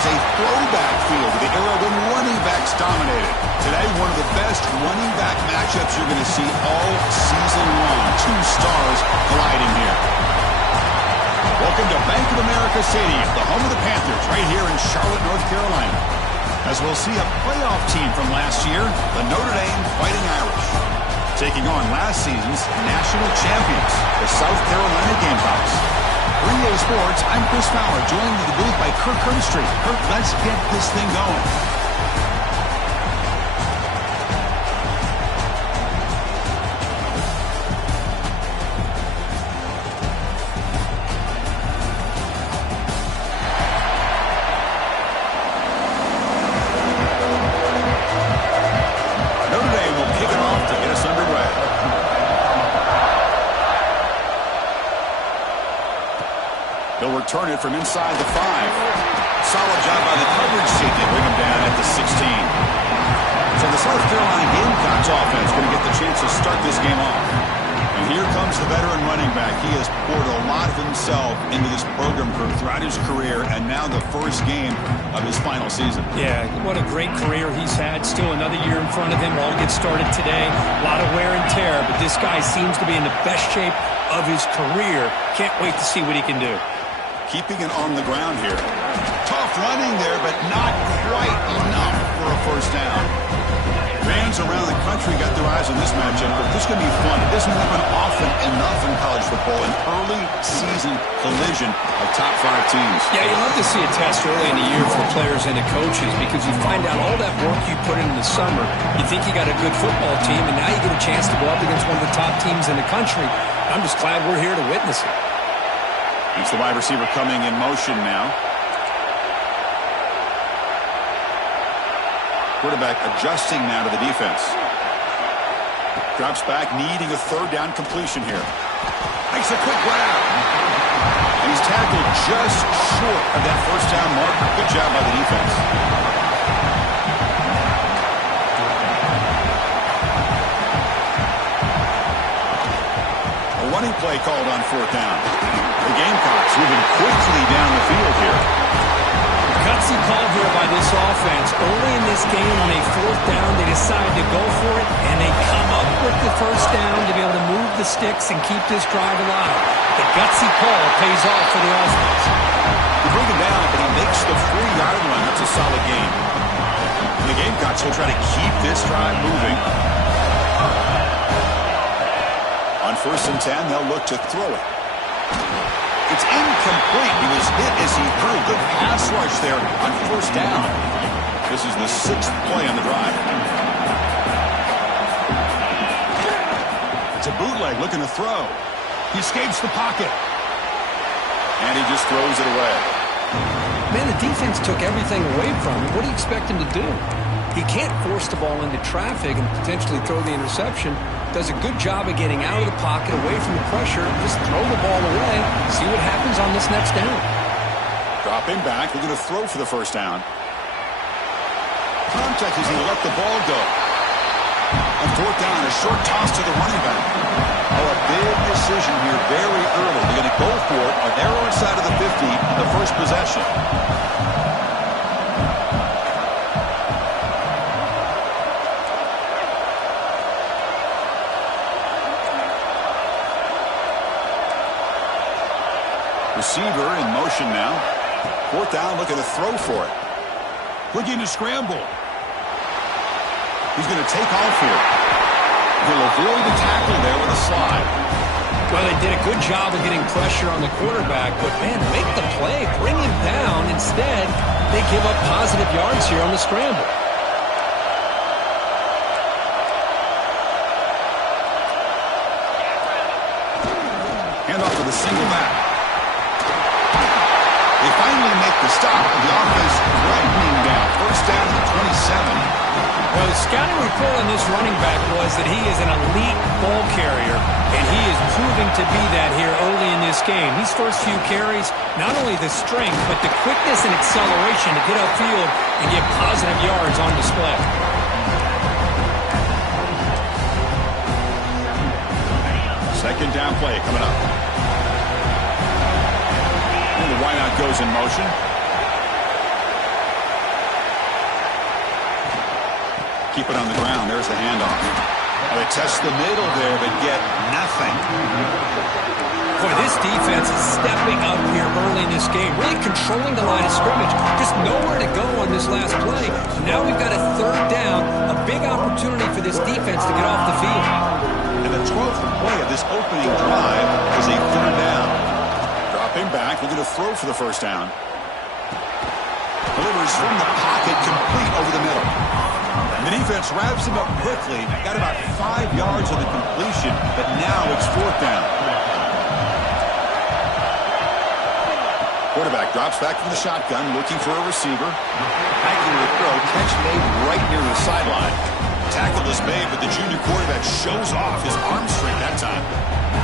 has a throwback feel to the era when running backs dominated. Today, one of the best running back matchups you're going to see all season long. Two stars colliding here. Welcome to Bank of America Stadium, the home of the Panthers, right here in Charlotte, North Carolina. As we'll see a playoff team from last year, the Notre Dame Fighting Irish, taking on last season's national champions, the South Carolina Gamecocks. For EA Sports, I'm Chris Fowler, joined in the booth by Kirk Herbstreit. Kirk, let's get this thing going. Notre Dame will kick it off to get us underway. He'll return it from inside the 5. Solid job by the coverage team to bring him down at the 16. So the South Carolina Gamecocks offense going to get the chance to start this game off. And here comes the veteran running back. He has poured a lot of himself into this program throughout his career, and now the first game of his final season. Yeah, what a great career he's had. Still another year in front of him. All gets started today. A lot of wear and tear, but this guy seems to be in the best shape of his career. Can't wait to see what he can do. Keeping it on the ground here. Tough running there, but not quite enough for a first down. Fans around the country got their eyes on this matchup, but this is going to be fun. It doesn't happen often enough in college football, an early season collision of top 5 teams. Yeah, you love to see a test early in the year for players and the coaches because you find out all that work you put in the summer. You think you got a good football team, and now you get a chance to go up against one of the top teams in the country. I'm just glad we're here to witness it. It's the wide receiver coming in motion now. Quarterback adjusting now to the defense. Drops back, needing a third down completion here. Makes a quick grab. And he's tackled just short of that first down marker. Good job by the defense. A running play called on 4th down. The Gamecocks moving quickly down the field here. Gutsy call here by this offense. Early in this game on a 4th down, they decide to go for it, and they come up with the first down to be able to move the sticks and keep this drive alive. The gutsy call pays off for the offense. You bring him down, but he makes the 3-yard line. That's a solid game. And the Gamecocks will try to keep this drive moving. On 1st and 10, they'll look to throw it. It's incomplete. He was hit as he threw. Good pass rush there on 1st down. This is the 6th play on the drive. It's a bootleg looking to throw. He escapes the pocket. And he just throws it away. Man, the defense took everything away from him. What do you expect him to do? He can't force the ball into traffic and potentially throw the interception. Does a good job of getting out of the pocket, away from the pressure. Just throw the ball away. See what happens on this next down. Dropping back. We're going to throw for the first down. Contact as he let the ball go. On 4th down, a short toss to the running back. Oh, a big decision here very early. They're going to go for it on their own side of the 50, the first possession. Receiver in motion now. 4th down, looking to throw for it. Looking to scramble. He's going to take off here. He'll avoid the tackle there with a slide. Well, they did a good job of getting pressure on the quarterback, but, man, make the play. Bring him down. Instead, they give up positive yards here on the scramble. Hand off to the single back. They finally make the stop. The offense threatening down. First down to the 27. Well, the scouting report on this running back was that he is an elite ball carrier, and he is proving to be that here early in this game. These first few carries, not only the strength, but the quickness and acceleration to get upfield and get positive yards on display. Second down play coming up. And the wideout goes in motion. keep it on the ground. There's the handoff. They test the middle there, but get nothing. Boy, this defense is stepping up here early in this game, really controlling the line of scrimmage. Just nowhere to go on this last play. Now we've got a third down, a big opportunity for this defense to get off the field. And the 12th play of this opening drive is a third down. Dropping back, looking to throw for the first down. Delivers from the pocket, complete over the middle. And the defense wraps him up quickly. Got about 5 yards on the completion, but now it's fourth down. Quarterback drops back from the shotgun, looking for a receiver. Accurate throw, catch made right near the sideline. Tackle is made, but the junior quarterback shows off his arm strength that time.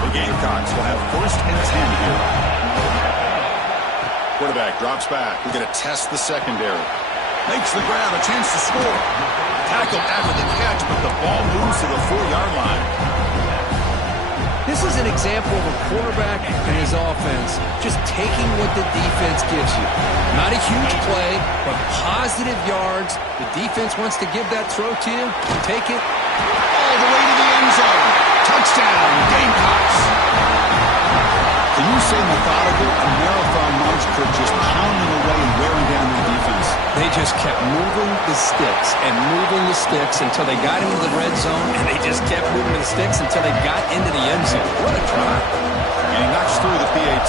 The Gamecocks will have first and 10 here. Quarterback drops back. We're going to test the secondary. Makes the grab, a chance to score. Tackled after the catch, but the ball moves to the 4-yard line. This is an example of a quarterback and his offense just taking what the defense gives you. Not a huge play, but positive yards. The defense wants to give that throw to you. Take it. All the way to the end zone. Touchdown, Gamecocks. Can you say methodical? A marathon march could just pounding away and wearing down their defense. They just kept moving the sticks and moving the sticks until they got into the red zone, and they just kept moving the sticks until they got into the end zone. What a drive. And he knocks through the PAT.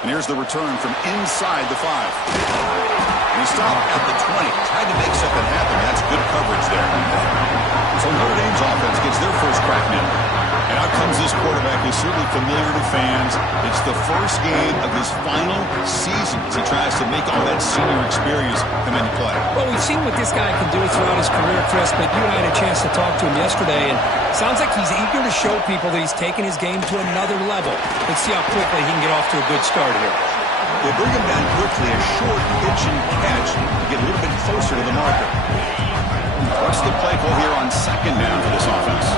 And here's the return from inside the 5. And he stopped at the 20. Tried to make something happen. That's good coverage there. So Notre Dame's offense gets their first crack now. And out comes this quarterback who's certainly familiar to fans. It's the first game of his final season as he tries to make all that senior experience come into play. Well, we've seen what this guy can do throughout his career, Chris, but you and I had a chance to talk to him yesterday, and it sounds like he's eager to show people that he's taken his game to another level. Let's see how quickly he can get off to a good start here. They bring him down quickly, a short pitch and catch to get a little bit closer to the marker. What's the play call here on second down for this offense?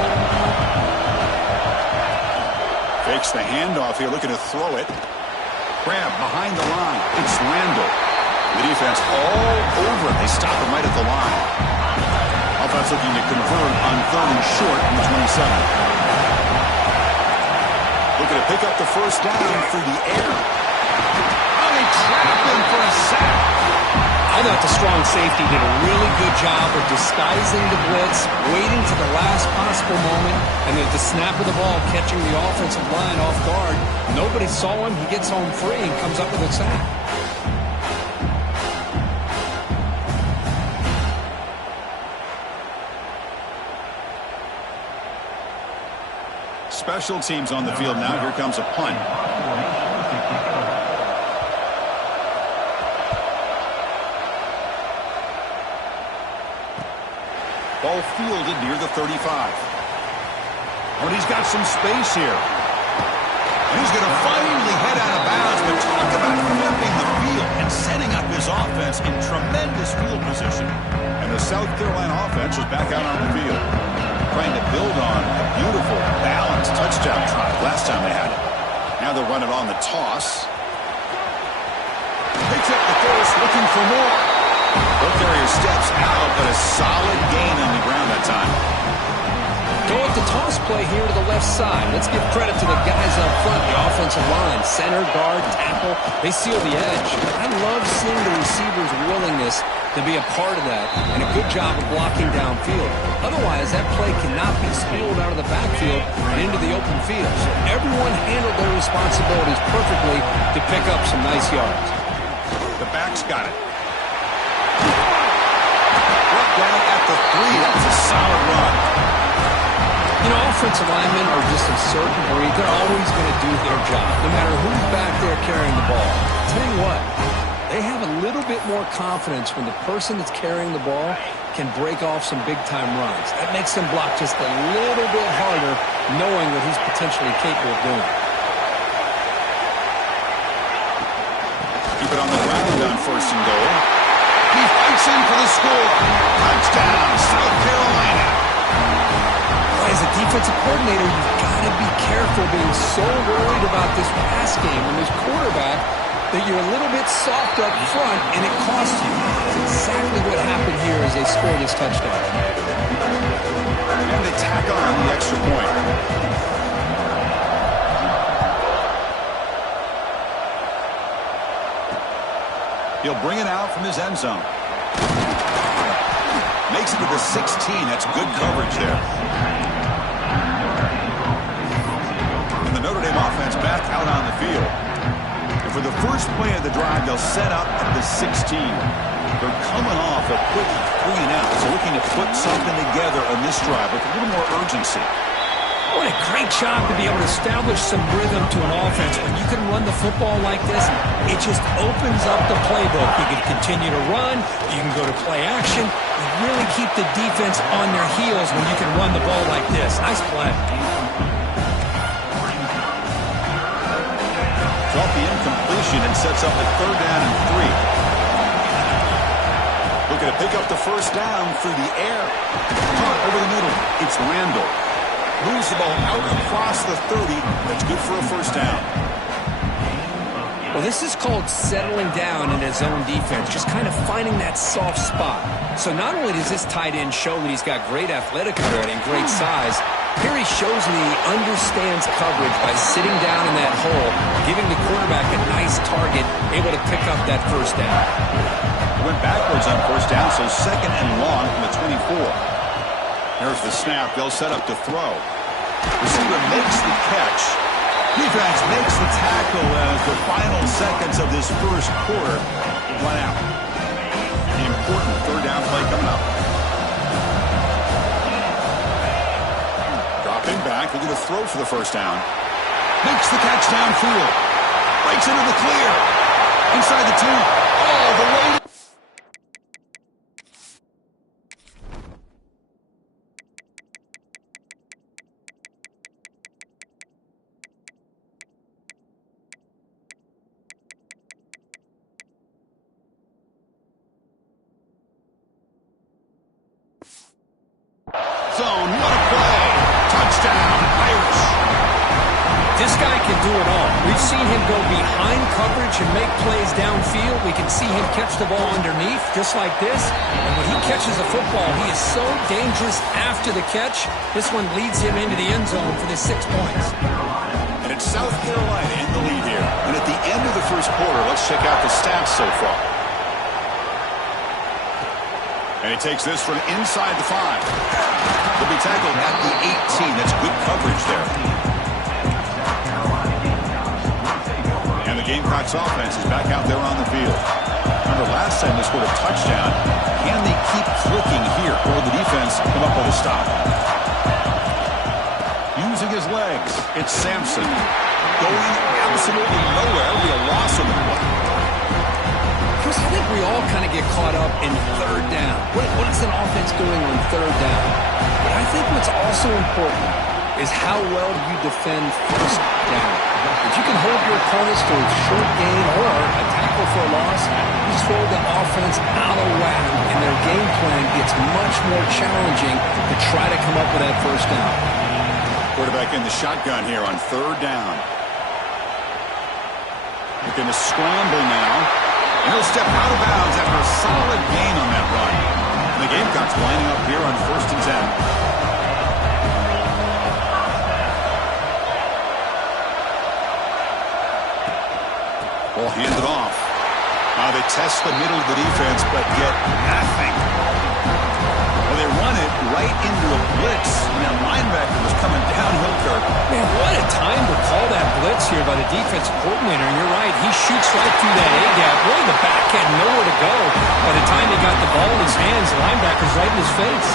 Fakes the handoff here, looking to throw it. Grab behind the line. It's Randall. The defense all over it. They stop him right at the line. Offense looking to convert on third and short from the 27. Looking to pick up the first down through the air. Oh, they trap him for a sack. I thought the strong safety did a really good job of disguising the blitz, waiting to the last possible moment, and then at the snap of the ball, catching the offensive line off guard. Nobody saw him. He gets home free and comes up with a sack. Special teams on the field now. Here comes a punt. Ball fielded near the 35. Oh, and he's got some space here. And he's going to finally head out of bounds, but talk about flipping the field and setting up his offense in tremendous field position. And the South Carolina offense is back out on the field, trying to build on a beautiful, balanced touchdown drive last time they had it. Now they'll run it on the toss. Picks up the first, looking for more. Ball carrier steps out, but a solid gain on the ground that time. Go with the toss play here to the left side. Let's give credit to the guys up front, the offensive line, center, guard, tackle. They seal the edge. I love seeing the receiver's willingness to be a part of that, and a good job of blocking downfield. Otherwise, that play cannot be spilled out of the backfield and into the open field. So everyone handled their responsibilities perfectly to pick up some nice yards. The back's got it. Brought down at the 3. That was a solid run. You know, offensive linemen are just a certain breed. They're always going to do their job, no matter who's back there carrying the ball. Tell you what, they have a little bit more confidence when the person that's carrying the ball can break off some big-time runs. That makes them block just a little bit harder, knowing what he's potentially capable of doing. Keep it on the ground on first and goal. He fights in for the score. Touchdown, South Carolina. As a defensive coordinator, you've got to be careful being so worried about this pass game when this quarterback that you're a little bit soft up front, and it costs you. That's exactly what happened here as they scored this touchdown. And they tack on the extra point. He'll bring it out from his end zone. Makes it to the 16. That's good coverage there. And the Notre Dame offense back out on the field. And for the first play of the drive, they'll set up at the 16. They're coming off a quick 3-and-out, so looking to put something together on this drive with a little more urgency. What a great job to be able to establish some rhythm to an offense. When you can run the football like this, it just opens up the playbook. You can continue to run. You can go to play action. You really keep the defense on their heels when you can run the ball like this. Nice play. Off the incompletion and sets up a 3rd down and 3. Looking to pick up the first down through the air. Caught over the middle. It's Randall. Moves the ball out across the 30. That's good for a first down. Well, this is called settling down in his own defense, just kind of finding that soft spot. So not only does this tight end show that he's got great athletic ability and great size, here he shows me he understands coverage by sitting down in that hole, giving the quarterback a nice target, able to pick up that first down. Went backwards on first down, so 2nd and long from the 24. Here's the snap. They'll set up to throw. Receiver makes the catch. Defense makes the tackle as the final seconds of this first quarter run out. The important 3rd down play coming up. Dropping back. Looking to throw for the first down. Makes the catch downfield. Breaks into the clear. Inside the 2. Oh, the way. Zone, what a play. Touchdown, Irish. This guy can do it all. We've seen him go behind coverage and make plays downfield. We can see him catch the ball underneath, just like this. And when he catches a football, he is so dangerous after the catch. This one leads him into the end zone for the 6 points. And it's South Carolina in the lead here. And at the end of the first quarter, let's check out the stats so far. And he takes this from inside the 5. He'll be tackled at the 18. That's good coverage there. And the Gamecocks offense is back out there on the field. Remember, last time they scored a touchdown. Can they keep clicking here? Or will the defense come up with a stop? Using his legs, it's Sampson. Going absolutely nowhere. It'll be a loss on the play. Chris, I think we all kind of get caught up in 3rd down. What is an offense doing on 3rd down? But I think what's also important is how well you defend first down. If you can hold your opponents to a short gain or a tackle for a loss, you throw the offense out of whack, and their game plan gets much more challenging to try to come up with that first down. Quarterback in the shotgun here on 3rd down. Looking to scramble now. And he'll step out of bounds after a solid gain on that run. And the Gamecocks lining up here on 1st and 10. Ball handed off. Now they test the middle of the defense, but get nothing. Well, they run it right into a blitz. And that linebacker was coming downhill, Kirk. Man, what a time to call that blitz here by the defensive coordinator. And you're right, he shoots right through that A-gap. Really, the back had nowhere to go. By the time he got the ball in his hands, the linebacker's right in his face.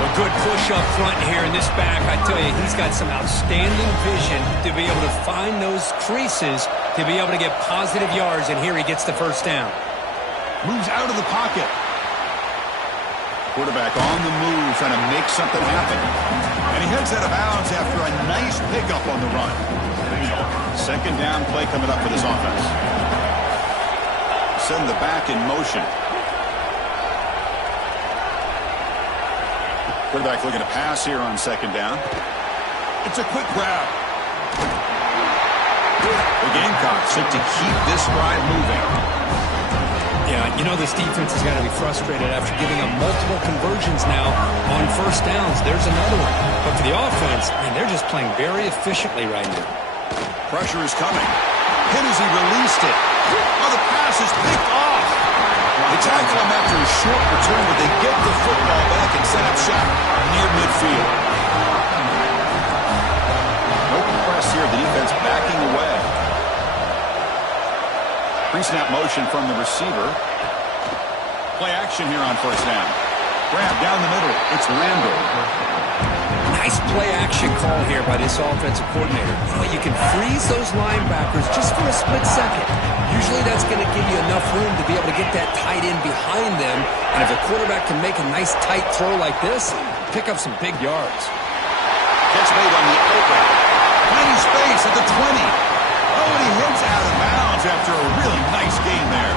A good push up front here in this back. I tell you, he's got some outstanding vision to be able to find those creases, to be able to get positive yards, and here he gets the first down. Moves out of the pocket. Quarterback on the move, trying to make something happen. And he heads out of bounds after a nice pickup on the run. 2nd down play coming up for this offense. Send the back in motion. Quarterback looking to pass here on 2nd down. It's a quick grab. The Gamecocks look to keep this drive moving. Yeah, you know this defense has got to be frustrated after giving up multiple conversions now on first downs. There's another one. But for the offense, man, they're just playing very efficiently right now. Pressure is coming. Hit as he released it. Oh, the pass is picked off. They tackle him after a short return, but they get the football back and set up shop near midfield. Open press here, the defense backing away. Pre-snap motion from the receiver. Play action here on first down. Grab down the middle. It's Randall. Nice play action call here by this offensive coordinator. You can freeze those linebackers just for a split second. Usually that's going to give you enough room to be able to get that tight end behind them. And if a quarterback can make a nice tight throw like this, pick up some big yards. Catch made on the outlet. Plenty space at the 20. Oh, and he hits out of bounds after a really nice game there.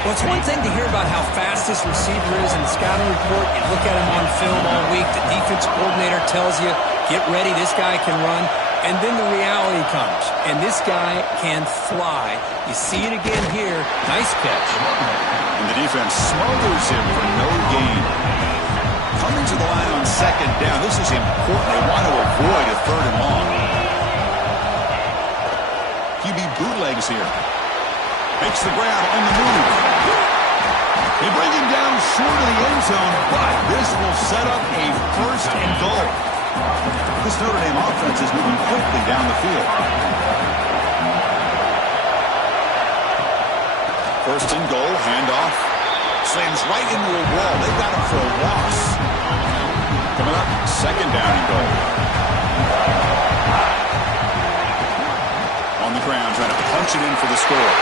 Well, it's one thing to hear about how fast this receiver is in the scouting report. You look at him on film all week. The defense coordinator tells you, get ready, this guy can run. And then the reality comes, and this guy can fly. You see it again here. Nice catch. And the defense smothers him for no gain. Coming to the line on second down. This is important. They want to avoid a third and long. QB bootlegs here. Makes the grab on the move. They bring him down short of the end zone, but this will set up a first and goal. This Notre Dame offense is moving quickly down the field. First and goal, handoff. Slams right into a wall. They've got him for a loss. Coming up, second down and goal. On the ground, trying to punch it in for the score.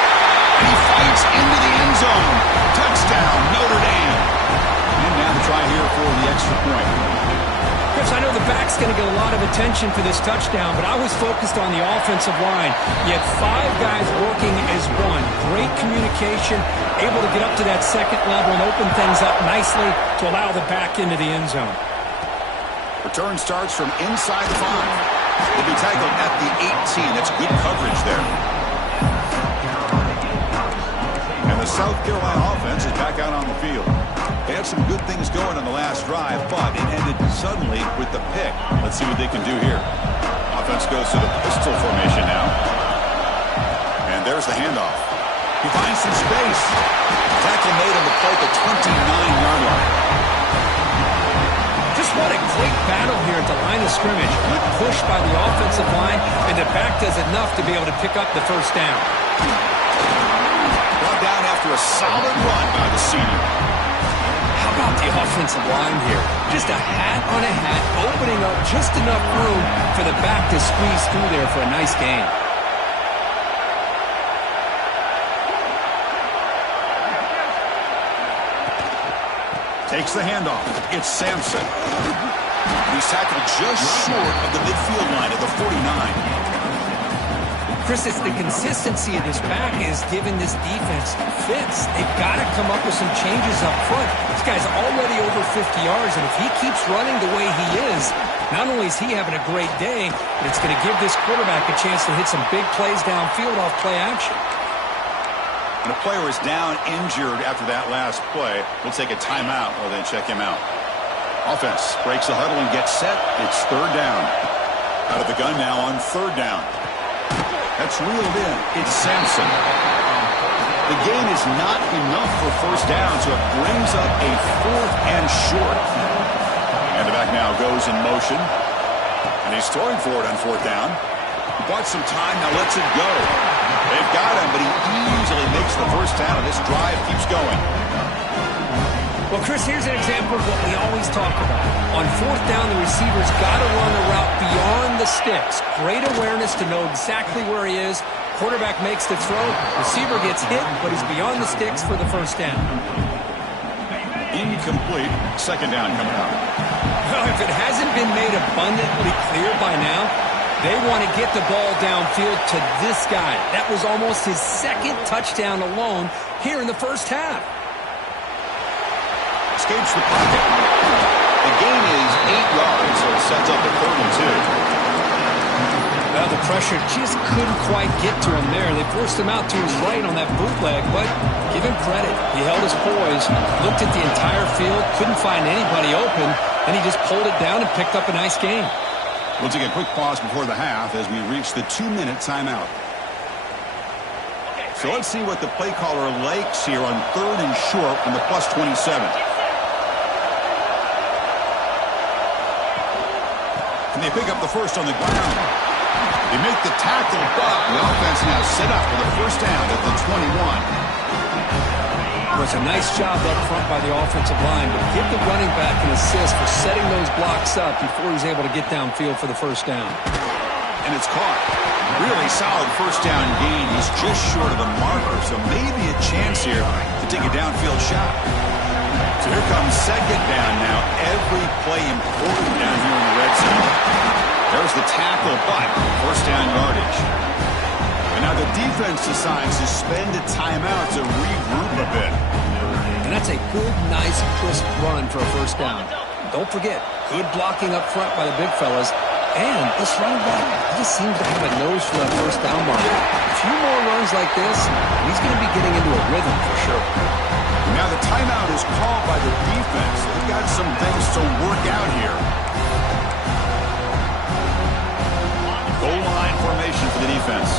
And he fights into the end zone. Touchdown, Notre Dame. And now the try here for the extra point. Chris, I know the back's going to get a lot of attention for this touchdown, but I was focused on the offensive line. You had 5 guys working as one. Great communication, able to get up to that second level and open things up nicely to allow the back into the end zone. Return starts from inside the 5. They'll be tackled at the 18. That's good coverage there. And the South Carolina offense is back out on the field. They had some good things going on the last drive, but it ended suddenly with the pick. Let's see what they can do here. Offense goes to the pistol formation now. And there's the handoff. He finds some space. Tackle made on the play at the 29-yard line. Just what a great battle here at the line of scrimmage. Good push by the offensive line, and the back does enough to be able to pick up the first down. Brought down after a solid run by the senior. How about the offensive line here? Just a hat on a hat, opening up just enough room for the back to squeeze through there for a nice gain. Takes the handoff. It's Sampson. He's tackled just short of the midfield line at the 49. Chris, it's the consistency of this back is giving this defense fits. They've got to come up with some changes up front. This guy's already over 50 yards, and if he keeps running the way he is, not only is he having a great day, but it's going to give this quarterback a chance to hit some big plays downfield off play action. When a player is down injured after that last play, we'll take a timeout or then check him out. Offense breaks the huddle and gets set. It's third down. Out of the gun now on third down. That's reeled in. It's Sampson. The gain is not enough for first down, so it brings up a fourth and short. And the back now goes in motion. And he's throwing for it on fourth down. Bought some time, now lets it go. They've got him, but he easily makes the first down. This drive keeps going. Well, Chris, here's an example of what we always talk about. On fourth down, the receiver's got to run a route beyond the sticks. Great awareness to know exactly where he is. Quarterback makes the throw. Receiver gets hit, but he's beyond the sticks for the first down. Incomplete. Second down coming up. Well, if it hasn't been made abundantly clear by now, they want to get the ball downfield to this guy. That was almost his second touchdown alone here in the first half. Escapes the pocket. The gain is 8 yards, so it sets up a 3rd and 2. Well, The pressure just couldn't quite get to him there. They forced him out to his right on that bootleg, but give him credit. He held his poise, looked at the entire field, couldn't find anybody open, and he just pulled it down and picked up a nice game. We'll take a quick pause before the half as we reach the 2-minute timeout. So let's see what the play caller likes here on 3rd and short from the +27. And they pick up the first on the ground. They make the tackle, but the offense now set up for the first down at the 21. Well, it's a nice job up front by the offensive line, but give the running back an assist for setting those blocks up before he's able to get downfield for the first down. And it's caught. Really solid first down gain. He's just short of the marker, so maybe a chance here to take a downfield shot. So here comes 2nd down now. Every play important down here in the red zone. There's the tackle, but first down yardage. And now the defense decides to spend a timeout to regroup a bit. And that's a good, nice, crisp run for a first down. Don't forget, good blocking up front by the big fellas. And this running back, he just seems to have a nose for that first down marker. A few more runs like this, he's going to be getting into a rhythm for sure. Now the timeout is called by the defense. They've got some things to work out here. Goal line formation for the defense.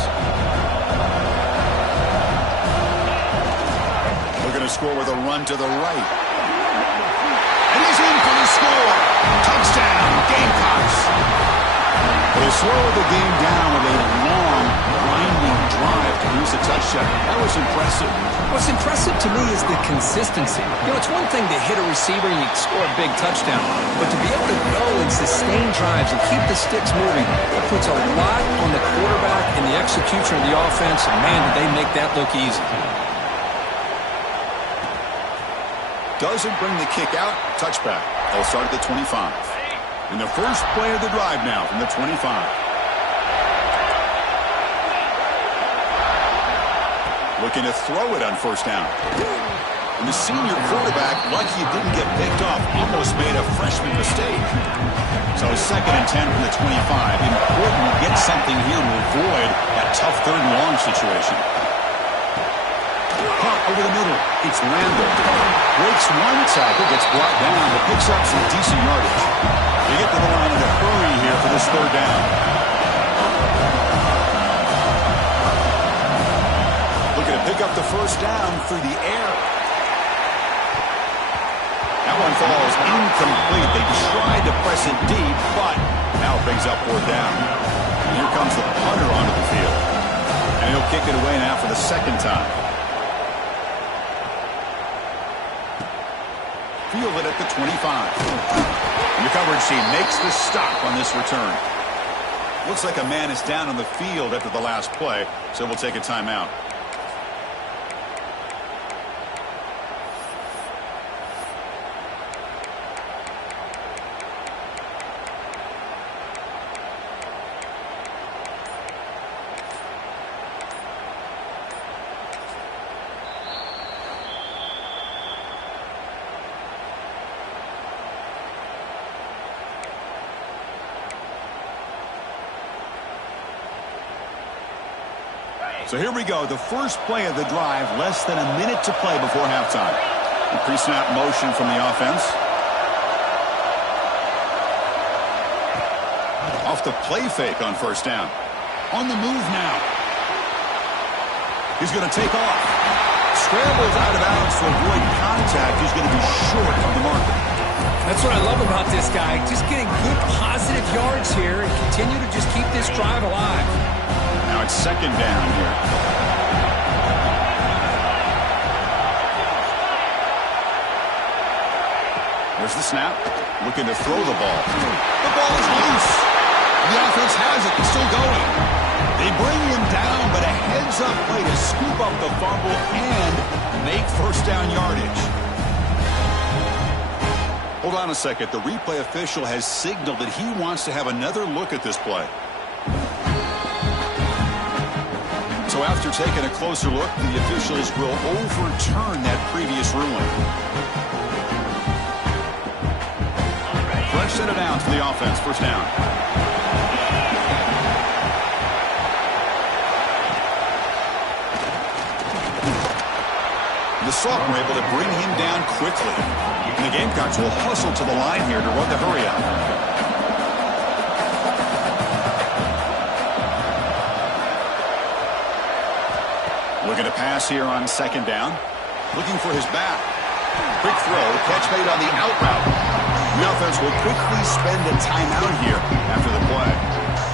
We're going to score with a run to the right. And he's in for the score. Touchdown, Gamecocks. They slow the game down with a long, grinding drive to produce a touchdown. That was impressive. What's impressive to me is the consistency. You know, it's one thing to hit a receiver and you score a big touchdown, but to be able to go and sustain drives and keep the sticks moving, that puts a lot on the quarterback and the execution of the offense, and man, did they make that look easy. Doesn't bring the kick out. Touchback. They'll start at the 25. And the first play of the drive now from the 25. Looking to throw it on first down. And the senior quarterback, lucky he didn't get picked off, almost made a freshman mistake. So 2nd and 10 from the 25. Important to get something here to avoid that tough 3rd and long situation. Pump over the middle. It's Randall. Breaks one tackle, gets brought down, but picks up some decent yardage. They get to the line in a hurry here for this 3rd down. Looking to pick up the first down through the air. That one falls incomplete. They tried to press it deep, but now it brings up 4th down. And here comes the punter onto the field. And he'll kick it away now for the 2nd time. Fielded at the 25. And the coverage team makes the stop on this return. Looks like a man is down on the field after the last play, so we'll take a timeout. So here we go, the first play of the drive, less than a minute to play before halftime. The pre-snap motion from the offense. Off the play fake on first down. On the move now. He's going to take off. Scrambles out of bounds to avoid contact. He's going to be short of the marker. That's what I love about this guy. Just getting good positive yards here and continue to just keep this drive alive. Now it's 2nd down here. There's the snap. Looking to throw the ball. The ball is loose. The offense has it. It's still going. They bring him down, but a heads-up play to scoop up the fumble and make first down yardage. Hold on a second. The replay official has signaled that he wants to have another look at this play. So after taking a closer look, the officials will overturn that previous ruling. Fresh set of downs for the offense. First down. The Salt were able to bring him down quickly. And the Gamecocks will hustle to the line here to run the hurry up. Looking to pass here on second down. Looking for his back. Quick throw, catch made on the out route. The offense will quickly spend a timeout here after the play.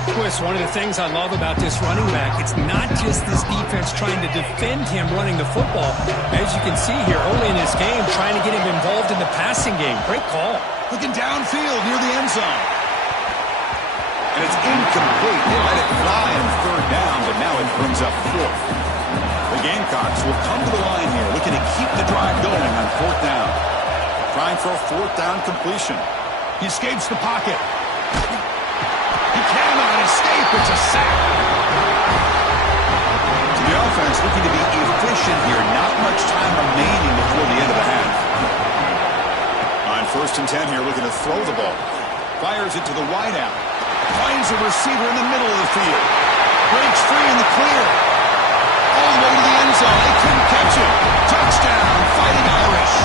Chris, one of the things I love about this running back, it's not just this defense trying to defend him running the football. As you can see here early in this game, trying to get him involved in the passing game. Great call. Looking downfield near the end zone. And it's incomplete. They let it fly on third down, but now it brings up fourth. The Gamecocks will come to the line here, looking to keep the drive going on fourth down. Trying for a fourth down completion. He escapes the pocket. He cannot escape. It's a sack. So the offense looking to be efficient here. Not much time remaining before the end of the half. On 1st and 10 here, looking to throw the ball. Fires it to the wideout. Finds a receiver in the middle of the field. Breaks free in the clear. All the way to the end zone. They couldn't catch it. Touchdown, Fighting Irish.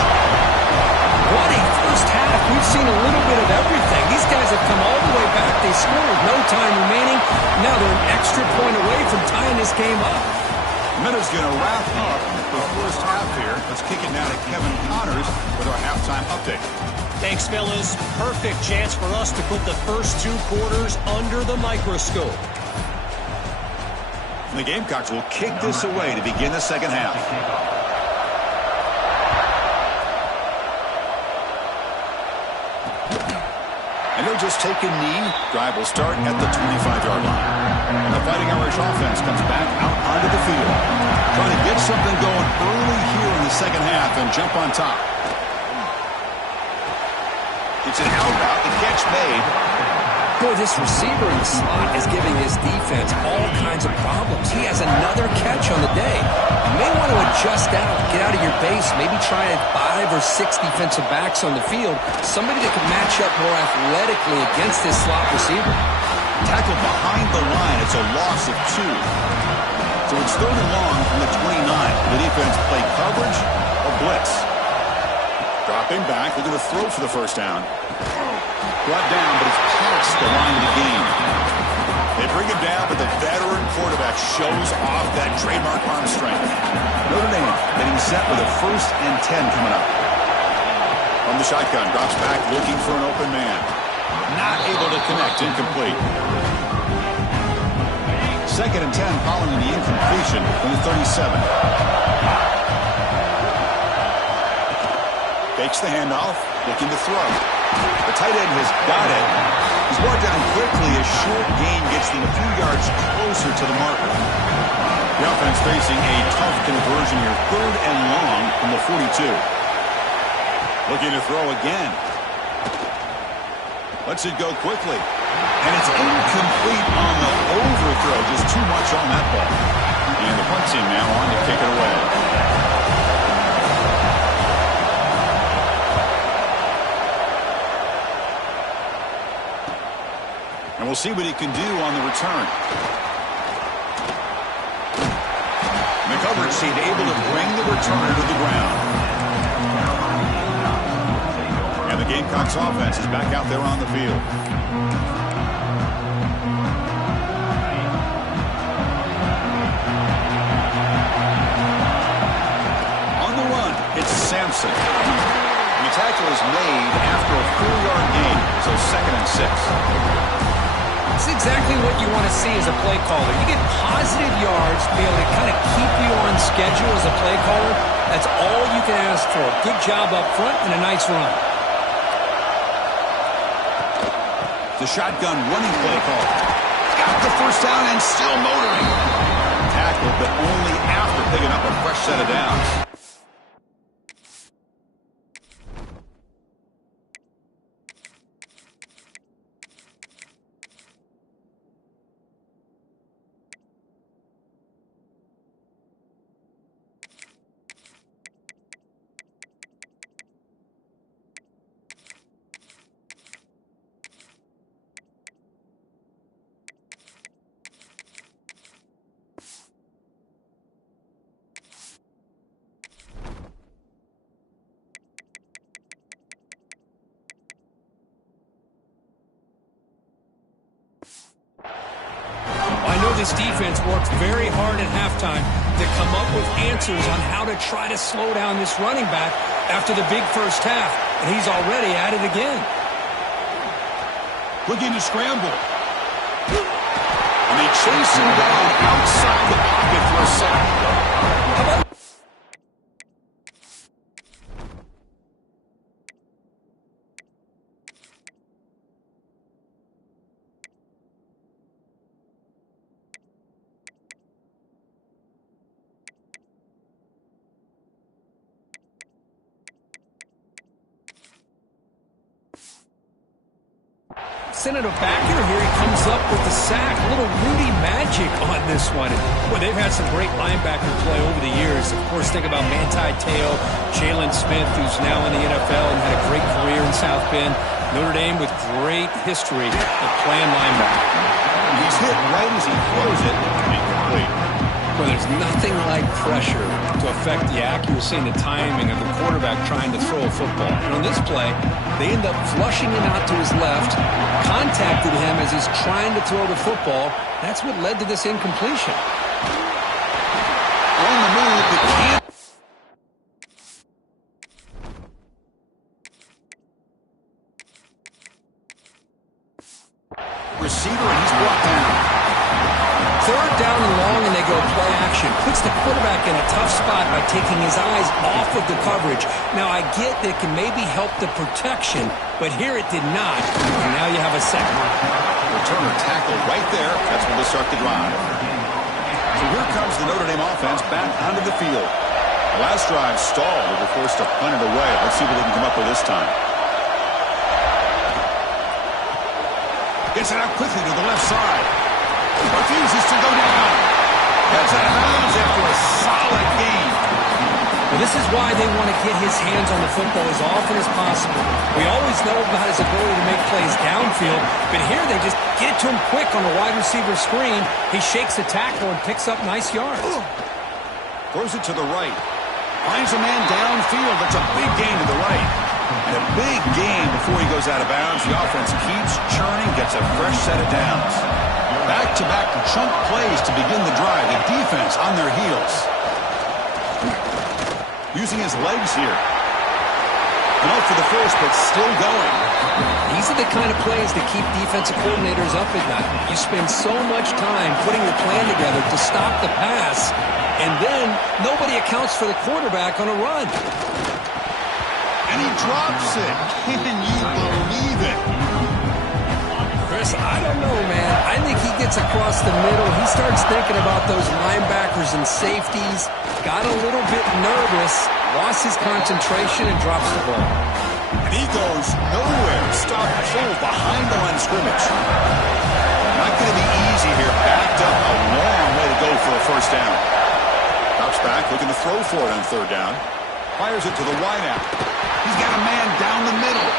What a first half. We've seen a little bit of everything. These guys have come all the way back. They scored with no time remaining. Now they're an extra point away from tying this game up. Minutes going to wrap up the first half here. Let's kick it now to Kevin Connors with our halftime update. Thanks, fellas. Perfect chance for us to put the first 2 quarters under the microscope. And the Gamecocks will kick this away to begin the second half. And they'll just take a knee. Drive will start at the 25-yard line. And the Fighting Irish offense comes back out onto the field. Trying to get something going early here in the second half and jump on top. It's an out route. The catch made. Boy, this receiver in the slot is giving his defense all kinds of problems. He has another catch on the day. You may want to adjust out, get out of your base, maybe try 5 or 6 defensive backs on the field, somebody that can match up more athletically against this slot receiver. Tackled behind the line. It's a loss of 2. So it's 3rd and long from the 29. The defense played coverage or blitz. Dropping back. They're going to throw for the first down. Brought down, but it's past the line of the game. They bring him down, but the veteran quarterback shows off that trademark arm strength. Notre Dame getting set with a 1st and 10 coming up. From the shotgun, drops back, looking for an open man. Not able to connect, incomplete. 2nd and 10 following the incompletion from the 37. Fakes the handoff, looking to throw. The tight end has got it. He's brought down quickly. A short gain gets them a few yards closer to the marker. The offense facing a tough conversion here. 3rd and long from the 42. Looking to throw again. Lets it go quickly. And it's incomplete on the overthrow. Just too much on that ball. And the punt team now on to kick it away. And we'll see what he can do on the return. And the coverage team able to bring the returner to the ground. And the Gamecocks offense is back out there on the field. On the run, it's Sampson. And the tackle is made after a 4-yard gain, so 2nd and 6. It's exactly what you want to see as a play caller. You get positive yards to be able to kind of keep you on schedule as a play caller. That's all you can ask for. Good job up front and a nice run. The shotgun running play call. Got the first down and still motoring. Tackled, but only after picking up a fresh set of downs. this defense worked very hard at halftime to come up with answers on how to try to slow down this running back after the big first half, and he's already at it again. Looking to scramble. And they chase him down outside the pocket for a sack. How about Senator Backer here, he comes up with the sack. A little Rudy magic on this one. Well, they've had some great linebacker play over the years. Of course, think about Manti Te'o, Jalen Smith, who's now in the NFL and had a great career in South Bend. Notre Dame with great history of playing linebacker. He's hit right as he throws it. Incomplete. Well, there's nothing like pressure to affect the accuracy and the timing of the quarterback trying to throw a football. And on this play, they end up flushing him out to his left, contacted him as he's trying to throw the football. That's what led to this incompletion. On the move, the can't. Receiver, and he's brought down. Third down and long, and they go play action. Puts the quarterback in a tough spot by taking his eyes off of the coverage. Now, I get that it can maybe help the protection, but here it did not. And now you have a sack. Returner tackled right there. That's when they start the drive. So here comes the Notre Dame offense back onto the field. The last drive stalled. They were forced to punt it away. Let's see what they can come up with this time. Gets it out quickly to the left side. Refuses to go down. Gets out of bounds after a solid game. Well, this is why they want to get his hands on the football as often as possible. We always know about his ability to make plays downfield, but here they just get it to him quick on a wide receiver screen. He shakes the tackle and picks up nice yards. Throws it to the right. Finds a man downfield. That's a big gain to the right. And a big gain before he goes out of bounds. The offense keeps churning, gets a fresh set of downs. Back-to-back chunk plays to begin the drive. The defense on their heels. Using his legs here. Out for the first, but still going. These are the kind of plays that keep defensive coordinators up at night. You spend so much time putting the plan together to stop the pass, and then nobody accounts for the quarterback on a run. And he drops it. Can you believe it? Chris, I don't know, man. I think he gets across the middle. He starts thinking about those linebackers and safeties. Got a little bit nervous, lost his concentration, and drops the ball. And he goes nowhere. Stopped full behind the line of scrimmage. Not going to be easy here. Backed up a long way to go for a first down. Drops back, looking to throw for it on third down. Fires it to the wideout. He's got a man down the middle.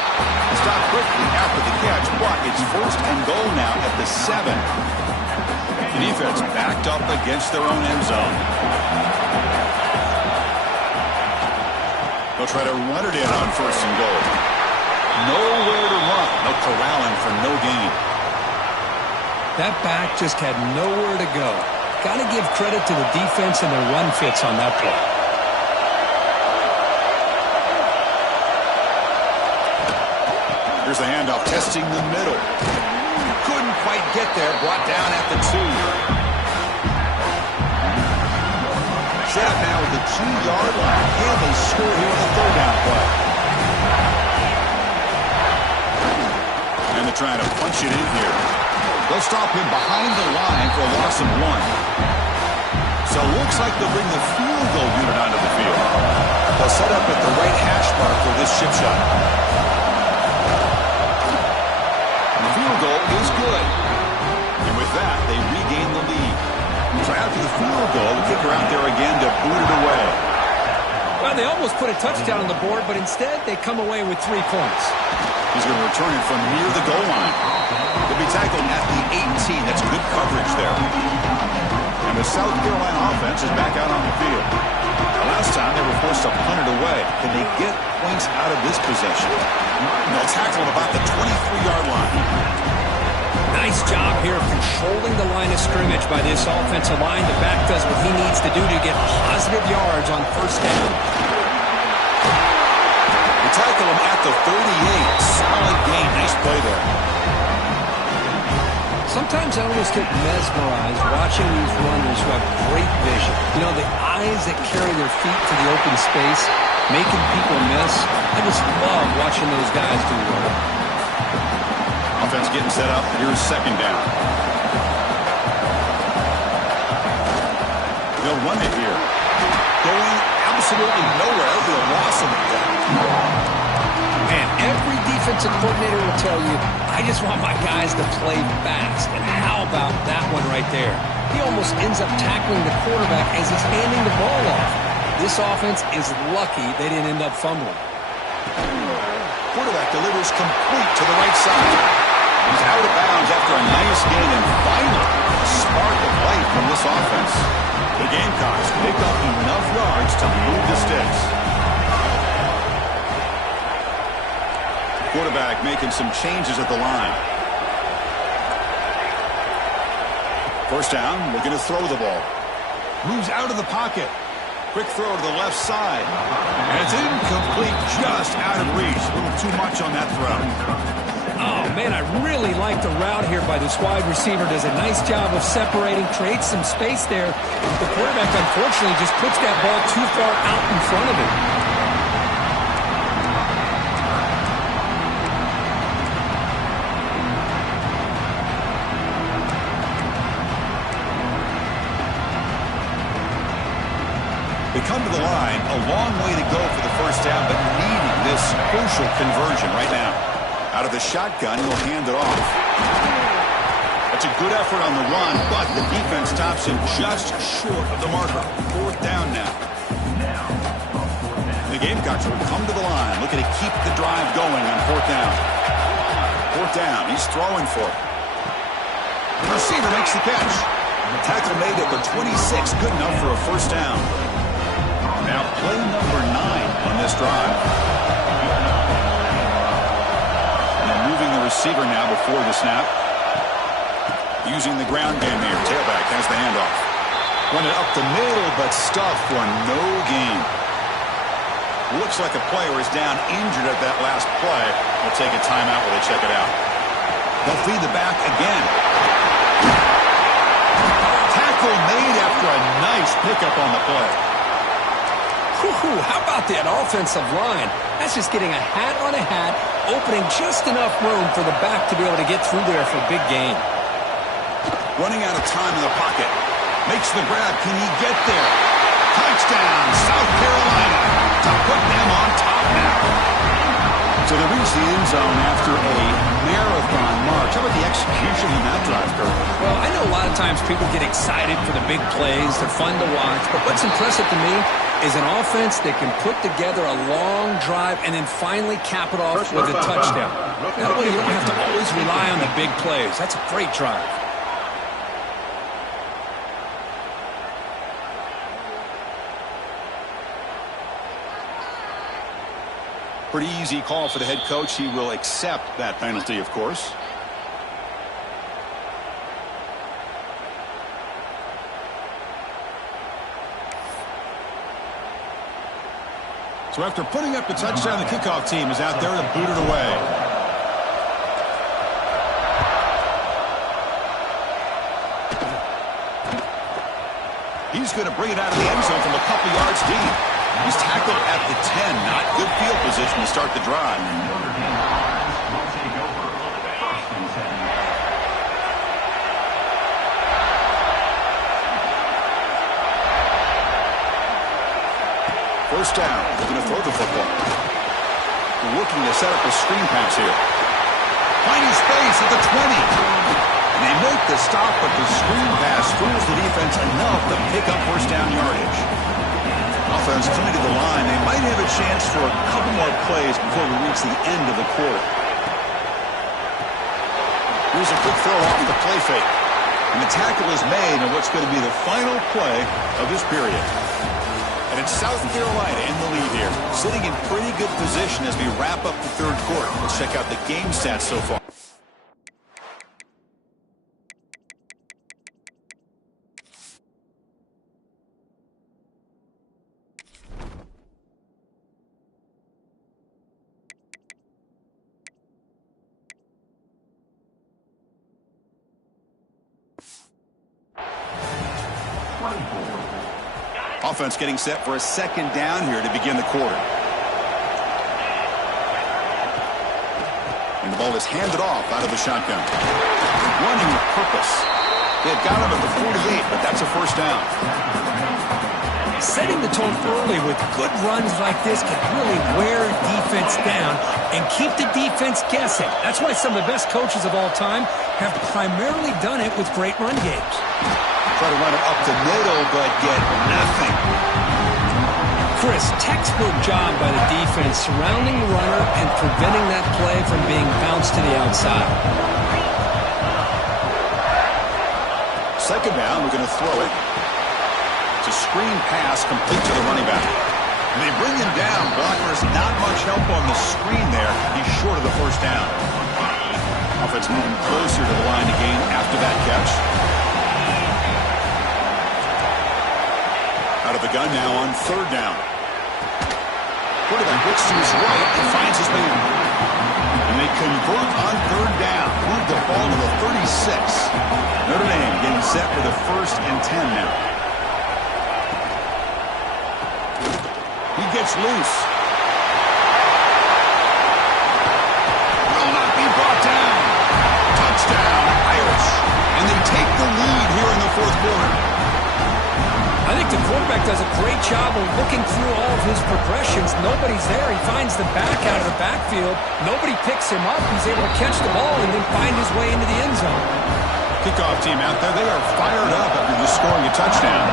Stopped quickly after the catch, but it's first and goal now at the 7. The defense backed up against their own end zone. They'll try to run it in on first and goal. Nowhere to run. No corralling for no gain. That back just had nowhere to go. Got to give credit to the defense and their run fits on that play. Here's the handoff, testing the middle. Couldn't quite get there, brought down at the 2. Set up now at the 2-yard line. Can they score here on the third down play? And they're trying to punch it in here. They'll stop him behind the line for a loss of 1. So it looks like they'll bring the field goal unit onto the field. They'll set up at the right hash mark for this chip shot. Field goal is good. And with that, they regain the lead. So after the field goal, the kicker out there again to boot it away. Well, they almost put a touchdown on the board, but instead they come away with 3 points. He's going to return it from near the goal line. He'll be tackled at the 18. That's good coverage there. And the South Carolina offense is back out on the field. Last time they were forced to punt it away. Can they get points out of this possession? They'll tackle at about the 23-yard line. Nice job here of controlling the line of scrimmage by this offensive line. The back does what he needs to do to get positive yards on first down. They tackle him at the 38. Solid gain. Nice play there. Sometimes I almost get mesmerized watching these runners who have great vision. You know, the eyes that carry their feet to the open space, making people miss. I just love watching those guys do well. Offense getting set up. Here's second down. They'll run it here. Going absolutely nowhere. They'll loss him again. Man, every defensive coordinator will tell you, I just want my guys to play fast. And how about that one right there? He almost ends up tackling the quarterback as he's handing the ball off. This offense is lucky they didn't end up fumbling. Quarterback delivers complete to the right side. He's out of bounds after a nice gain, and finally, a spark of life from this offense. The Gamecocks pick up enough yards to move the sticks. Quarterback making some changes at the line. First down, looking to throw the ball. Moves out of the pocket. Quick throw to the left side. And it's incomplete, just out of reach. A little too much on that throw. Oh, man, I really like the route here by this wide receiver. Does a nice job of separating, creates some space there. The quarterback, unfortunately, just puts that ball too far out in front of him. They come to the line, a long way to go for the first down, but needing this crucial conversion right now. Out of the shotgun, he'll hand it off. That's a good effort on the run, but the defense stops him just short of the marker. Fourth down now. The Gamecocks will come to the line, looking to keep the drive going on fourth down. Fourth down, he's throwing for it. The receiver makes the catch. Tackle made at the 26, good enough for a first down. Now play number 9 on this drive. And moving the receiver now before the snap. Using the ground game here. Tailback has the handoff. Run it up the middle, but stuffed for no gain. Looks like a player is down injured at that last play. They'll take a timeout while they check it out. They'll feed the back again. Tackle made after a nice pickup on the play. How about that offensive line? That's just getting a hat on a hat, opening just enough room for the back to be able to get through there for a big gain. Running out of time in the pocket. Makes the grab. Can he get there? Touchdown, South Carolina, to put them on top now. So they reach the end zone after a marathon march. How about the execution in that drive, Kurt? Well, I know a lot of times people get excited for the big plays. They're fun to watch. But what's impressive to me is an offense that can put together a long drive and then finally cap it off with a touchdown. That way you don't have to always rely on the big plays. That's a great drive. Pretty easy call for the head coach. He will accept that penalty, of course. So after putting up the touchdown, the kickoff team is out there to boot it away. He's going to bring it out of the end zone from a couple yards deep. He's tackled at the 10. Not good field position to start the drive. First down. They're going to throw the football. They're looking to set up a screen pass here. Finding space at the 20. And they make the stop, but the screen pass fools the defense enough to pick up first down yardage. Offense coming to the line. They might have a chance for a couple more plays before we reach the end of the quarter. Here's a quick throw off the play fake. And the tackle is made on what's going to be the final play of this period. And it's South Carolina in the lead here, sitting in pretty good position as we wrap up the third quarter. Let's check out the game stats so far. Offense getting set for a second down here to begin the quarter. And the ball is handed off out of the shotgun. Running with purpose. They've got him at the 48, but that's a first down. Setting the tone early with good runs like this can really wear defense down and keep the defense guessing. That's why some of the best coaches of all time have primarily done it with great run games. Try to run it up the middle, but get nothing. Chris, textbook job by the defense surrounding the runner and preventing that play from being bounced to the outside. Second down, we're going to throw it. It's a screen pass complete to the running back. And they bring him down. Blockers not much help on the screen there. He's short of the first down. Offense moving closer to the line to gain after that catch. Out of the gun now on third down. Quarterback looks to his right and finds his man. And they convert on third down. Move the ball to the 36. Notre Dame getting set for the 1st and 10 now. He gets loose. Will not be brought down. Touchdown, Irish. And they take the lead here in the 4th quarter. I think the quarterback does a great job of looking through all of his progressions. Nobody's there. He finds the back out of the backfield. Nobody picks him up. He's able to catch the ball and then find his way into the end zone. Kickoff team out there. They are fired up after just scoring a touchdown.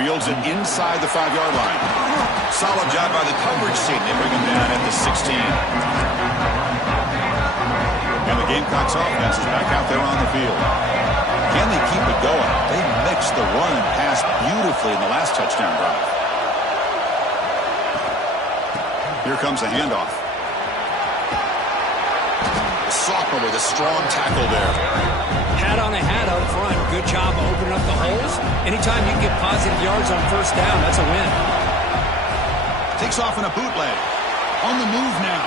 Fields it inside the 5-yard line. Solid job by the coverage team. They bring him down at the 16. And the Gamecocks offense is back out there on the field. Can they keep it going? They mixed the run and pass beautifully in the last touchdown drive. Here comes a handoff. The sophomore with a strong tackle there. Hat on a hat up front. Good job opening up the holes. Anytime you can get positive yards on first down, that's a win. Takes off in a bootleg. On the move now.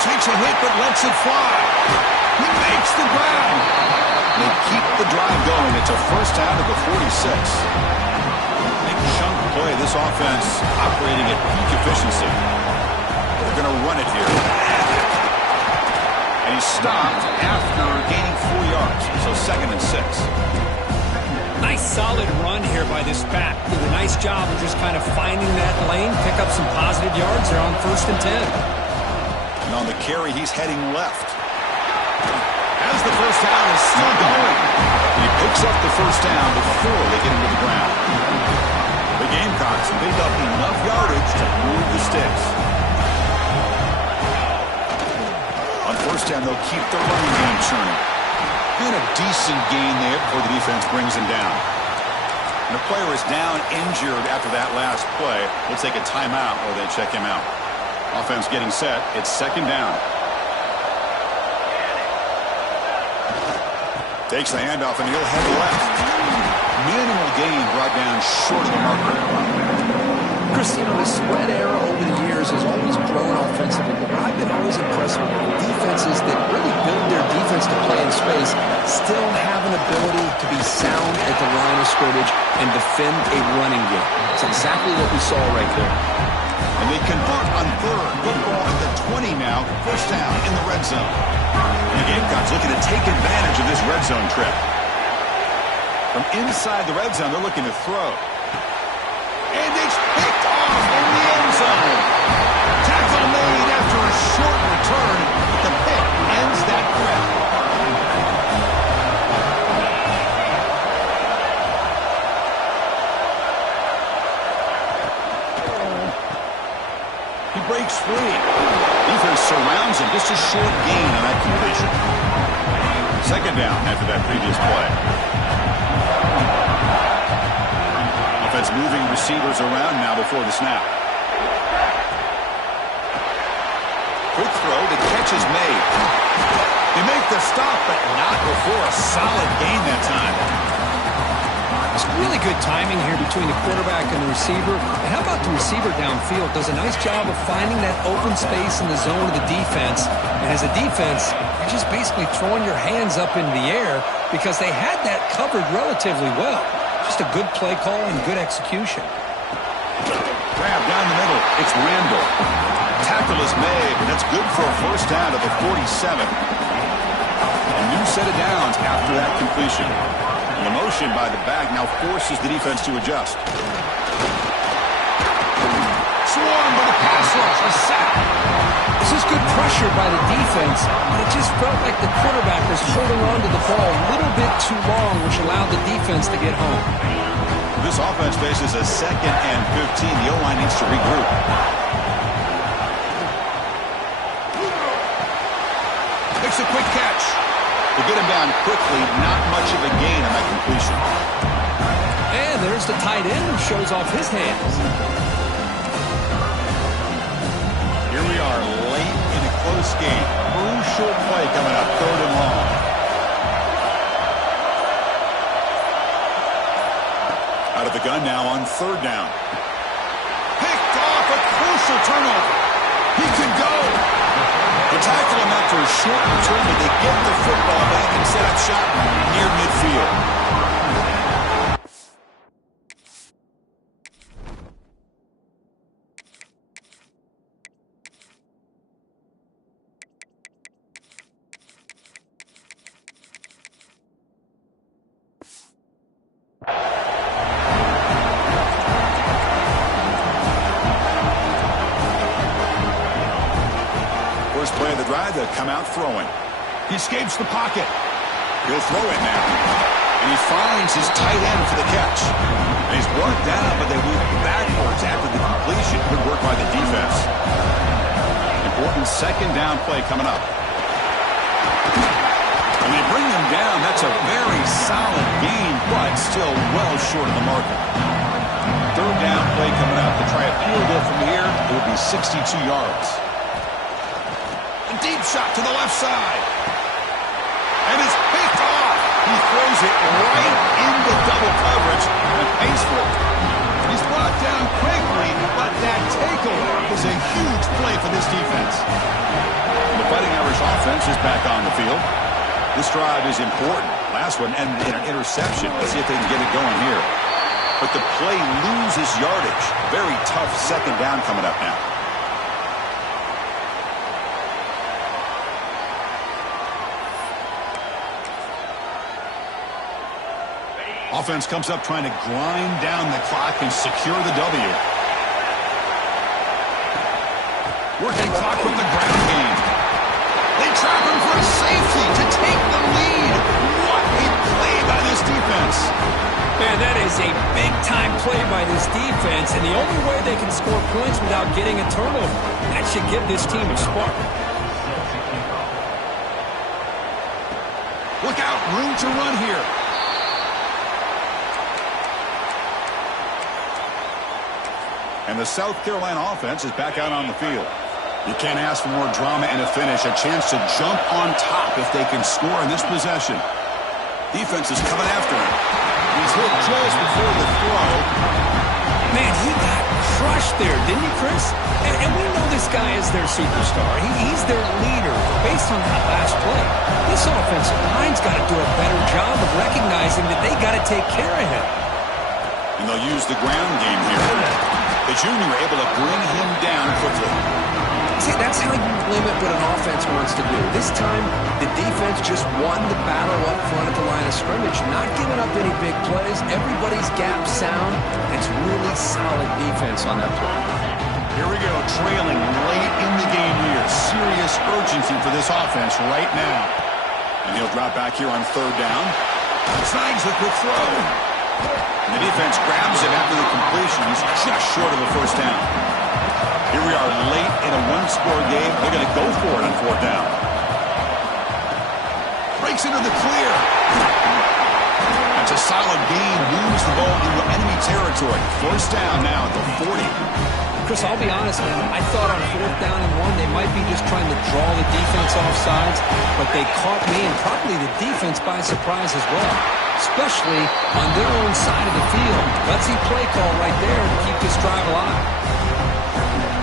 Takes a hit but lets it fly. He makes the grab. They keep the drive going. It's a first down to the 46. Big chunk play. This offense operating at peak efficiency. They're going to run it here. And he's stopped after gaining 4 yards. So 2nd and 6. Nice solid run here by this back. Did a nice job of just kind of finding that lane, pick up some positive yards there on 1st and 10. And on the carry, he's heading left. As the first down is still going. He picks up the first down before they get him to the ground. The Gamecocks pick up enough yardage to move the sticks. On first down, they'll keep their running game churning. And a decent gain there before the defense brings him down. And the player is down injured after that last play. We'll take a timeout while they check him out. Offense getting set. It's 2nd down. Takes the handoff and he'll head left. Minimal gain brought down short of the marker. Chris, the spread era over the years has always grown offensively, but I've been always impressed with defenses that really build their defense to play in space, still have an ability to be sound at the line of scrimmage and defend a running game. It's exactly what we saw right there. And they convert on third. Football at the 20 now. First down in the red zone. And the Gamecocks looking to take advantage of this red zone trip. From inside the red zone, they're looking to throw. And it's picked off in the end zone. Tackle made after a short return, but the pick ends that grab. He breaks free. Defense surrounds him. Just a short gain on that completion. 2nd down after that previous play. Offense moving receivers around now before the snap. Quick throw. The catch is made. They make the stop, but not before a solid gain that time. It's really good timing here between the quarterback and the receiver. And how about the receiver downfield? Does a nice job of finding that open space in the zone of the defense. And as a defense, You're just basically throwing your hands up in the air because they had that covered relatively well. Just a good play call and good execution. Grab down the middle. It's Randall. Tackle is made, and that's good for a first down to the 47. A new set of downs after that completion. The motion by the back now forces the defense to adjust. Swarm by the pass rush. A sack. This is good pressure by the defense, but it just felt like the quarterback was holding on to the ball a little bit too long, which allowed the defense to get home. This offense faces a 2nd and 15. The O-line needs to regroup. Makes a quick catch. They get him down quickly. Not much of a gain on that completion. And there's the tight end who shows off his hands. Here we are late in a close game. Crucial play coming up, 3rd and long. Out of the gun now on 3rd down. Picked off, a crucial turnover. He can go. They tackle him after a short return, but they get the football back and set up shop near midfield. First play of the drive, they'll come out throwing. He escapes the pocket. He'll throw it now. And he finds his tight end for the catch. And he's brought down, but they move backwards after the completion. Good work by the defense. Important 2nd down play coming up. And they bring him down. That's a very solid gain, but still well short of the marker. 3rd down play coming up. To try a field goal from here, it will be 62 yards. Deep shot to the left side. And it's picked off. He throws it right into double coverage and pays for it. He's brought down quickly, but that takeaway is a huge play for this defense. The Fighting Irish offense is back on the field. This drive is important. Last one ended in an interception. Let's see if they can get it going here. But the play loses yardage. Very tough 2nd down coming up now. Offense comes up trying to grind down the clock and secure the W. Working clock with the ground game. They trap him for a safety to take the lead. What a play by this defense. Man, that is a big-time play by this defense, and the only way they can score points without getting a turnover. That should give this team a spark. Look out, room to run here. And the South Carolina offense is back out on the field. You can't ask for more drama and a finish. A chance to jump on top if they can score in this possession. Defense is coming after him. He's hit just before the throw. Man, he got crushed there, didn't he, Chris? And we know this guy is their superstar. He's their leader based on that last play. This offensive line's got to do a better job of recognizing that they got to take care of him. And they'll use the ground game here. The junior able to bring him down quickly. See, that's how you limit what an offense wants to do. This time, the defense just won the battle up front at the line of scrimmage, not giving up any big plays. Everybody's gap sound. It's really solid defense on that play. Here we go, trailing late in the game here. Serious urgency for this offense right now. And he'll drop back here on 3rd down. Snags the quick throw. And the defense grabs him after the completion. He's just short of a first down. Here we are late in a one-score game. They're going to go for it on 4th down. Breaks into the clear. That's a solid gain. Moves the ball into enemy territory. First down now at the 40. Chris, I'll be honest, man. I thought on 4th down and 1, they might be just trying to draw the defense off sides, but they caught me and probably the defense by surprise as well, especially on their own side of the field. Gutsy play call right there to keep this drive alive.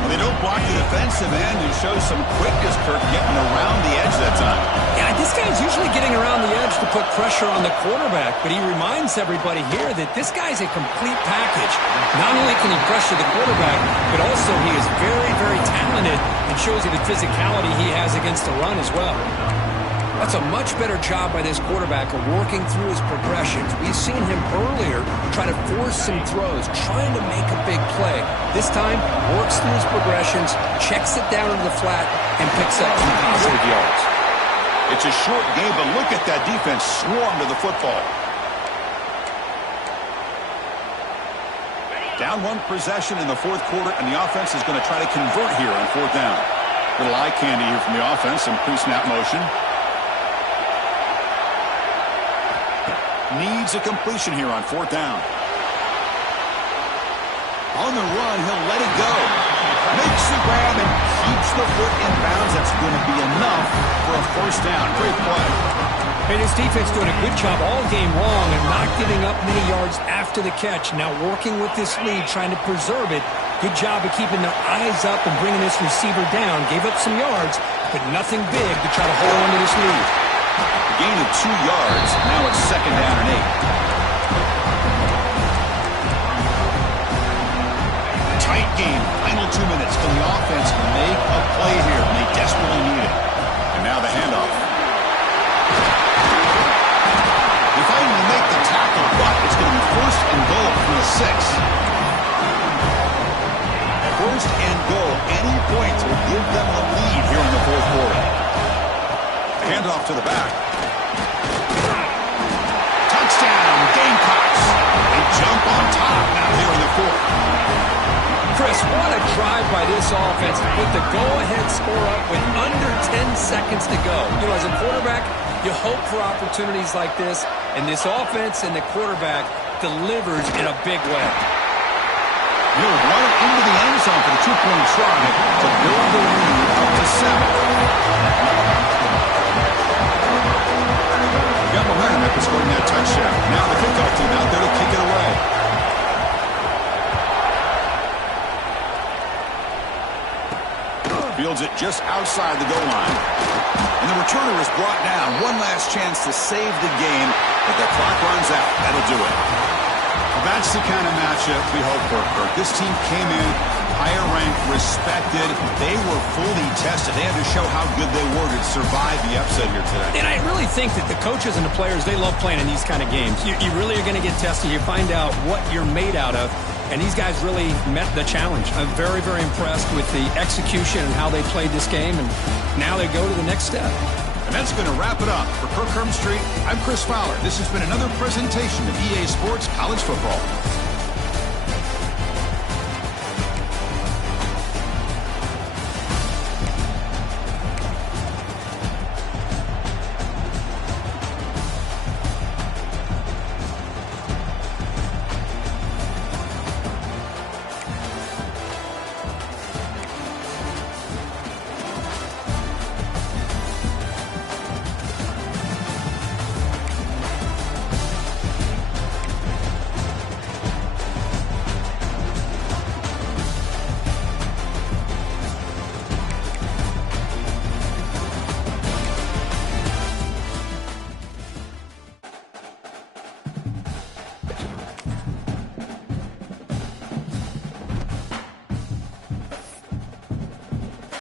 Well, They don't block the defensive end and show some quickness, Kirk, getting around the edge that time. Yeah, this guy's usually getting around the edge to put pressure on the quarterback, but he reminds everybody here that this guy's a complete package. Not only can he pressure the quarterback, but also he is very, very talented and shows you the physicality he has against the run as well. That's a much better job by this quarterback of working through his progressions. We've seen him earlier try to force some throws, trying to make a big play. This time, works through his progressions, checks it down into the flat, and picks up some positive yards. It's a short game, but look at that defense swarm to the football. Down one possession in the fourth quarter, and the offense is going to try to convert here on fourth down. Little eye candy here from the offense, some pre-snap motion. Needs a completion here on fourth down. On the run, he'll let it go. Makes the grab and keeps the foot in bounds. That's going to be enough for a first down. Great play. Hey, this defense doing a good job all game long and not giving up many yards after the catch. Now working with this lead, trying to preserve it. Good job of keeping their eyes up and bringing this receiver down. Gave up some yards, but nothing big to try to hold on to this lead. Gain of 2 yards. Now it's second down and 8. Tight game. Final 2 minutes. Can the offense make a play here? They desperately need it. And now the handoff. They finally make the tackle, but it's going to be first and goal from the 6. First and goal. Any points will give them a lead here in the fourth quarter. Handoff to the back. Touchdown, Gamecocks. They jump on top now here in the fourth. Chris, what a drive by this offense to put the go-ahead score up with under 10 seconds to go. You know, as a quarterback, you hope for opportunities like this, and this offense and the quarterback delivers in a big way. He'll run it into the end zone for the 2-point try to build the lead up to 7. Got momentum after scoring that touchdown. Now the kickoff team out there to kick it away. Fields it just outside the goal line. And the returner is brought down. One last chance to save the game, but the clock runs out. That'll do it. Well, that's the kind of matchup we hope for, Kirk. This team came in higher ranked, respected. They were fully tested. They had to show how good they were to survive the upset here today. And I really think that the coaches and the players, they love playing in these kind of games. You really are going to get tested. You find out what you're made out of. And these guys really met the challenge. I'm very, very impressed with the execution and how they played this game. And now they go to the next step. And that's going to wrap it up. For Kirk Street, I'm Chris Fowler. This has been another presentation of EA Sports College Football.